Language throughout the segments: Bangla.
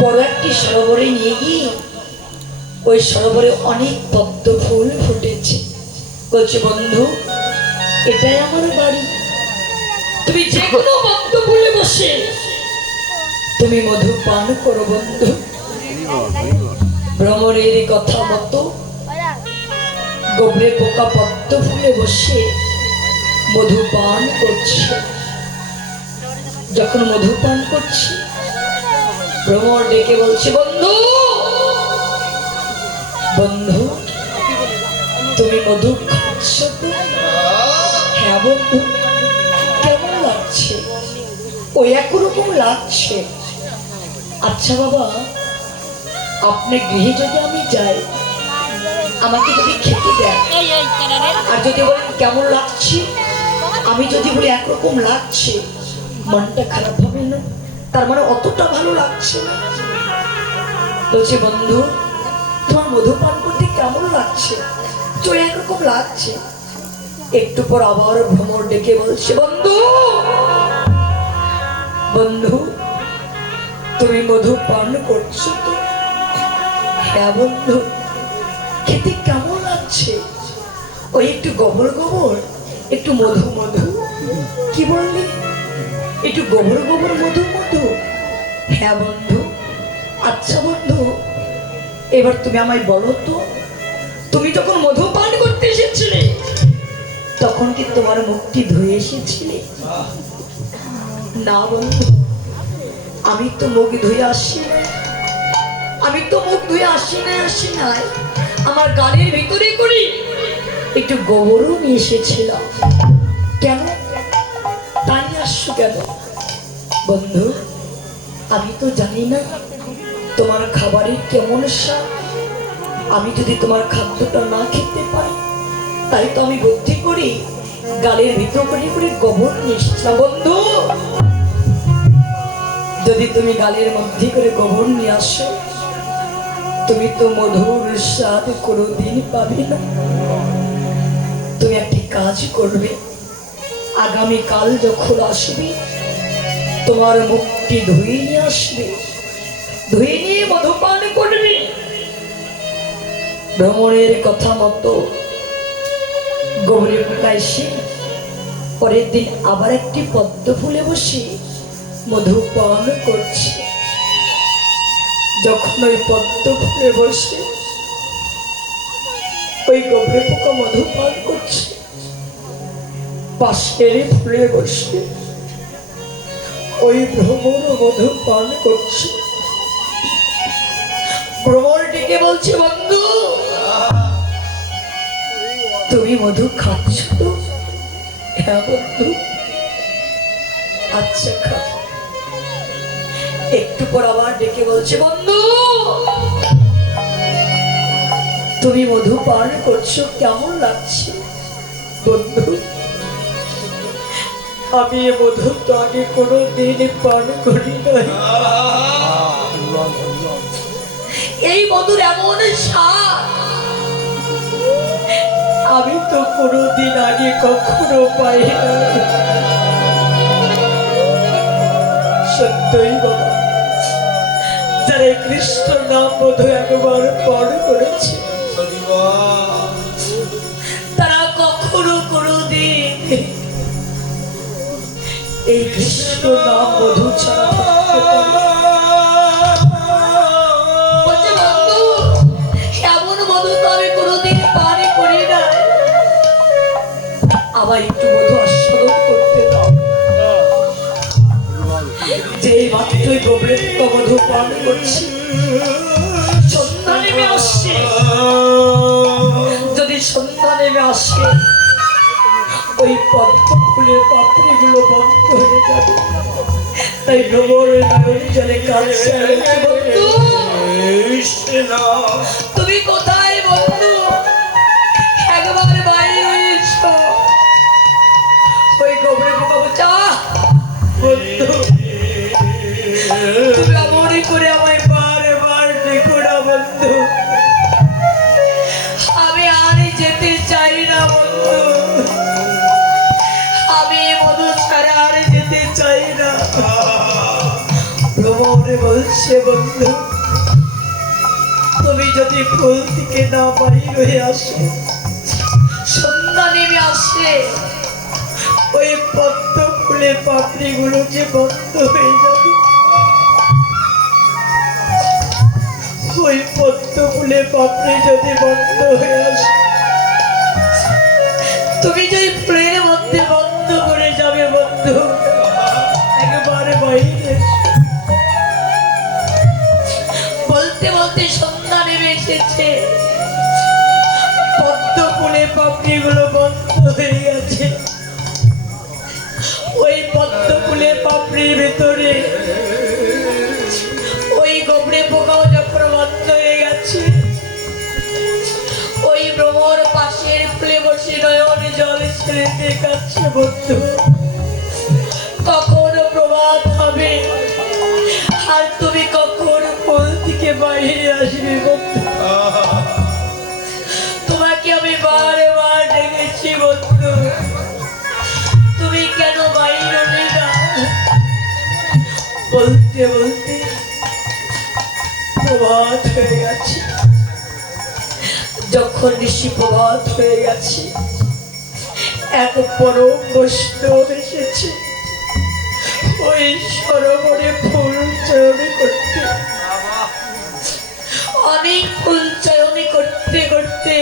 বড় একটি সরোবরে নিয়ে গিয়ে ওই সরোবরে অনেক পদ্ম ফুল ফুটেছে। বলছে, বন্ধু, এটাই আমার বাড়ি, তুমি যে কোনো পদ্ম ফুলে বসে তুমি মধু পান করো। বন্ধু, ভ্রমণের কথা মতো গোবরে পোকা পদ্ম ফুলে বসে মধু পান করছে। যখন মধু পান করছি, ভ্রমর ডেকে বলছে, বন্ধু, বন্ধু, তুমি মধু খাচ্ছ তো? হ্যাঁ বন্ধু। কেমন লাগছে? ওই একরকম লাগছে। আচ্ছা বাবা, আপনার গৃহে যদি আমি যাই, আমাকে যদি খেতে দেন, আর যদি বলেন কেমন লাগছে, আমি যদি বলি একরকম লাগছে, মনটা খারাপ হবে না? তার মানে অতটা ভালো লাগছে না। বলছে, বন্ধু, তোমার মধু পান করতে কেমন লাগছে? তো একরকম লাগছে। একটু পর আবার ভ্রমর ডেকে বলছে, বন্ধু, বন্ধু, তুমি মধু পান করছো তো? হ্যাঁ বন্ধু। খেতে কেমন লাগছে? ওই একটু গোবর গোবর, একটু মধু মধু। কি বললি? একটু গোবর গোবর মধু মধু? হ্যাঁ বন্ধু। আচ্ছা বন্ধু, এবার তুমি আমায় বলো তো, তুমি যখন মধু পান করতে এসেছিলে, তখন কি তোমার মুখটি ধুয়ে এসেছিলে? না বন্ধু, আমি তো মুখ ধুয়ে আসি না। আমি তো মুখ ধুয়ে আসি নাই। আমার গাড়ির ভিতরে করি একটু গোবরও নিয়ে এসেছিলাম। কেন? তাই আসছো কেন? বন্ধু, আমি তো জানি না তোমার খাবারের কেমন স্বাদ। আমি যদি তোমার খাদ্যটা না খেতে পারি, তাই তো আমি বুদ্ধি করি গালের ভিতর করে করে গোবর নিয়ে এসেছিলাম। বন্ধু, যদি তুমি গালের মধ্যে করে গোবর নিয়ে আসো, তুমি তো মধুর স্বাদ কোনোদিন পাবে না। তুমি একটি কাজ করবে, আগামীকাল যখন আসবে, তোমার মুখটি ধুয়ে নিয়ে আসবে, ধুয়ে নিয়ে মধু পান করবে। ভ্রমণের কথা মতো গোবরে পোকা এসে পরের দিন আবার একটি পদ্ম ফুলে বসে মধু পান করছে। যখন ওই পদ্ম ফুলে বসে ওই গোবরে পোকা মধু পান করছে, পাশের ফুলে বসে ওই ভ্রমর মধু পান করছে। ভ্রমর ডেকে বলছে, বন্ধু, তুমি মধু খাচ্ছ তো? হ্যাঁ বন্ধু। আচ্ছা খা। একটু পর আবার ডেকে বলছে, বন্ধু, তুমি মধু পান করছো, কেমন লাগছে? বন্ধু, আমি এ মধু তো আগে কোনোদিন পান করি নাই। এই মধুর এমন স্বাদ আমি তো কোনোদিন আগে কখনো পাই না। সত্যই বাবা, যারা কৃষ্ণ নাম মধু একবার পান করেছে, তারা কখনো কোনোদিন এই কৃষ্ণ নাম মধু ছাড়া থাকতে পারে না। এমন মধু তো আমি কোনোদিন পান করি না। আবার একটু মধু আস্বাদন করতে দাও। যে মাত্রই গোবরে পোকা মধু পান করছি, সন্ধ্যা নেমে আসছে। যদি সন্ধ্যা নেমে আসে, ওই পদ্ম ফুলের পাপড়িগুলো বন্ধ হয়ে যাবে। তাই ভ্রমরের নয়ন জলে কাঁদছে, বন্ধু, তুমি কোথায় বন্ধু? একবার বাইরে এসো। ওই গোবরে পোকা বলছে, বন্ধু, তুমি মনে করে আমায় বারবার দেখো না বন্ধু। আমি আর যেতে চাই না বন্ধু। আমি মধু ছাড়া আর যেতে চাই না। ভ্রমরে বলছে বন্ধু, তুমি যদি ফুল থেকে না বাইর হয়ে আসো, সন্ধ্যা নেমে আসে, ওই পদ্ম ফুলের পাপড়ি গুলো যে বন্ধ হয়ে যাবে। ওই পদ্ম ফুলের পাপড়ি যদি বন্ধ হয়ে আসে, তুমি যদি ফুলের মধ্যে বন্ধ করে যাবে বন্ধু, একেবারে বাইরে বলতে বলতে সন্ধ্যা নেমে এসেছে, পদ্ম ফুলের পাপড়ি গুলো বন্ধ হয়ে গেছে। ওই পদ্ম ফুলের পাপড়ির ভেতরে ওই গোবরে পোকাও যখন বন্ধ হয়ে গেছে, ওই ভ্রমর পাশের ফুলে বসে নয়নে জল ছেড়ে কাছে বন্ধু। কখন প্রভাত হবে আর তুমি কখন ফুল থেকে বাইরে আসবে বন্ধু? তোমাকে আমি বারে বার ডেকেছি বন্ধু, তুমি কেন বাইরে হলে না? বলতে বলতে প্রভাত হয়ে গেছে। যখন ঋষি প্রভাত হয়ে গেছে, এক পরম বৈষ্ণব এসেছে ওই সরোবরে ফুল চয়ন করতে। অনেক ফুল চয়ন করতে করতে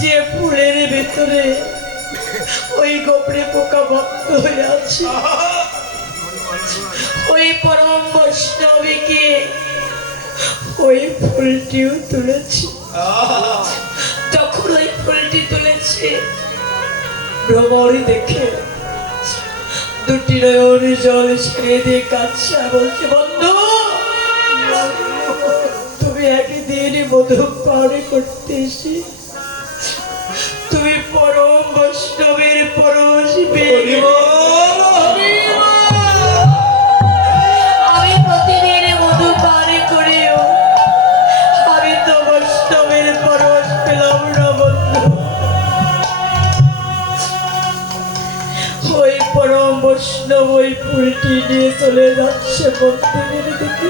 যে ফুলের ভেতরে ওই গোবরে পোকা বন্ধ হয়ে আছে, ওই পরম বৈষ্ণবীকে ওই ফুলটিও তুলেছে। যখন ওই ফুলটি তুলেছে, ভ্রমরী দেখে দুটি নয়নে জল ছেড়ে দিয়ে কাছে বলছে, বন্ধু তুমি একদিন মধু পাড়ে করতে এসে তুমি পরম বৈষ্ণবের পরশ পেয়ে, আমি প্রতিদিন মধু পাড়ে করেও আমি তো বৈষ্ণবের পরশ পেলাম না বন্ধু। ওই পরম বৈষ্ণব ওই ফুলটি নিয়ে চলে যাচ্ছে মন্দিরের দিকে।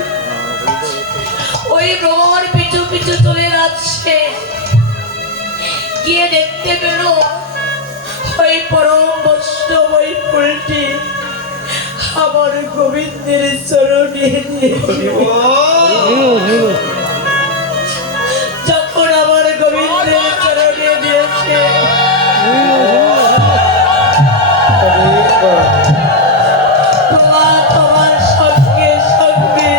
ওই ভ্রমর পিছু পিছু চলে যাচ্ছে, গিয়ে দেখতে পেল ওই পরম বৈষ্ণব ওই ফুলটি আমার গোবিন্দের চরণে যখন আমার গোবিন্দের চরণে দিয়েছে, তোমার সঙ্গে সঙ্গে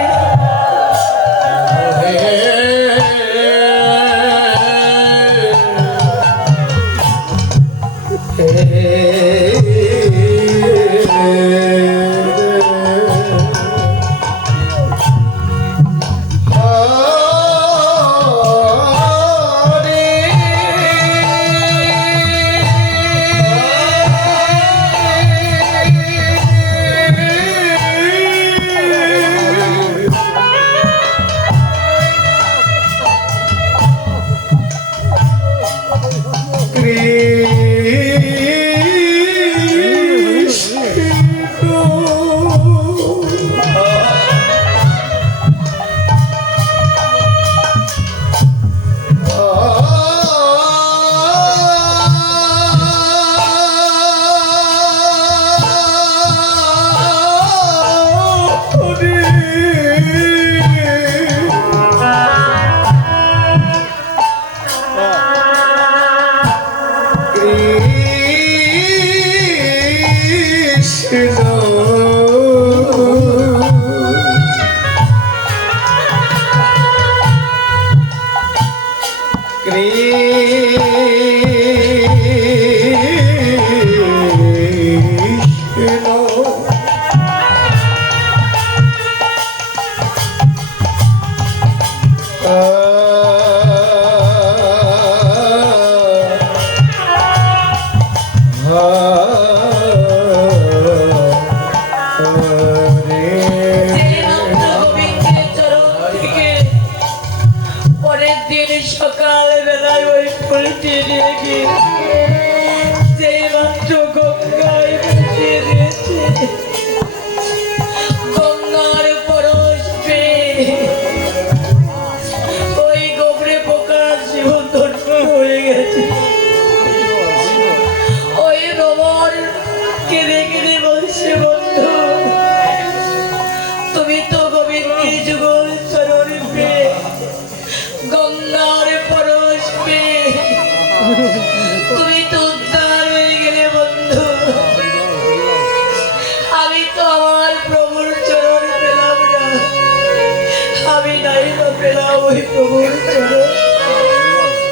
ওই প্রভুর চরণ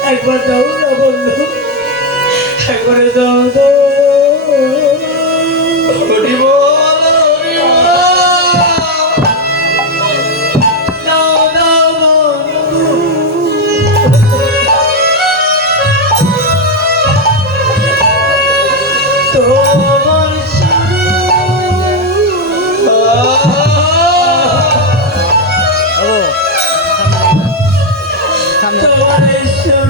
একবার দাও না বন্ধু, একবারে দাও দাও। হরি বল, হরি বল। দাও দাও বন্ধু। তোমার তোমার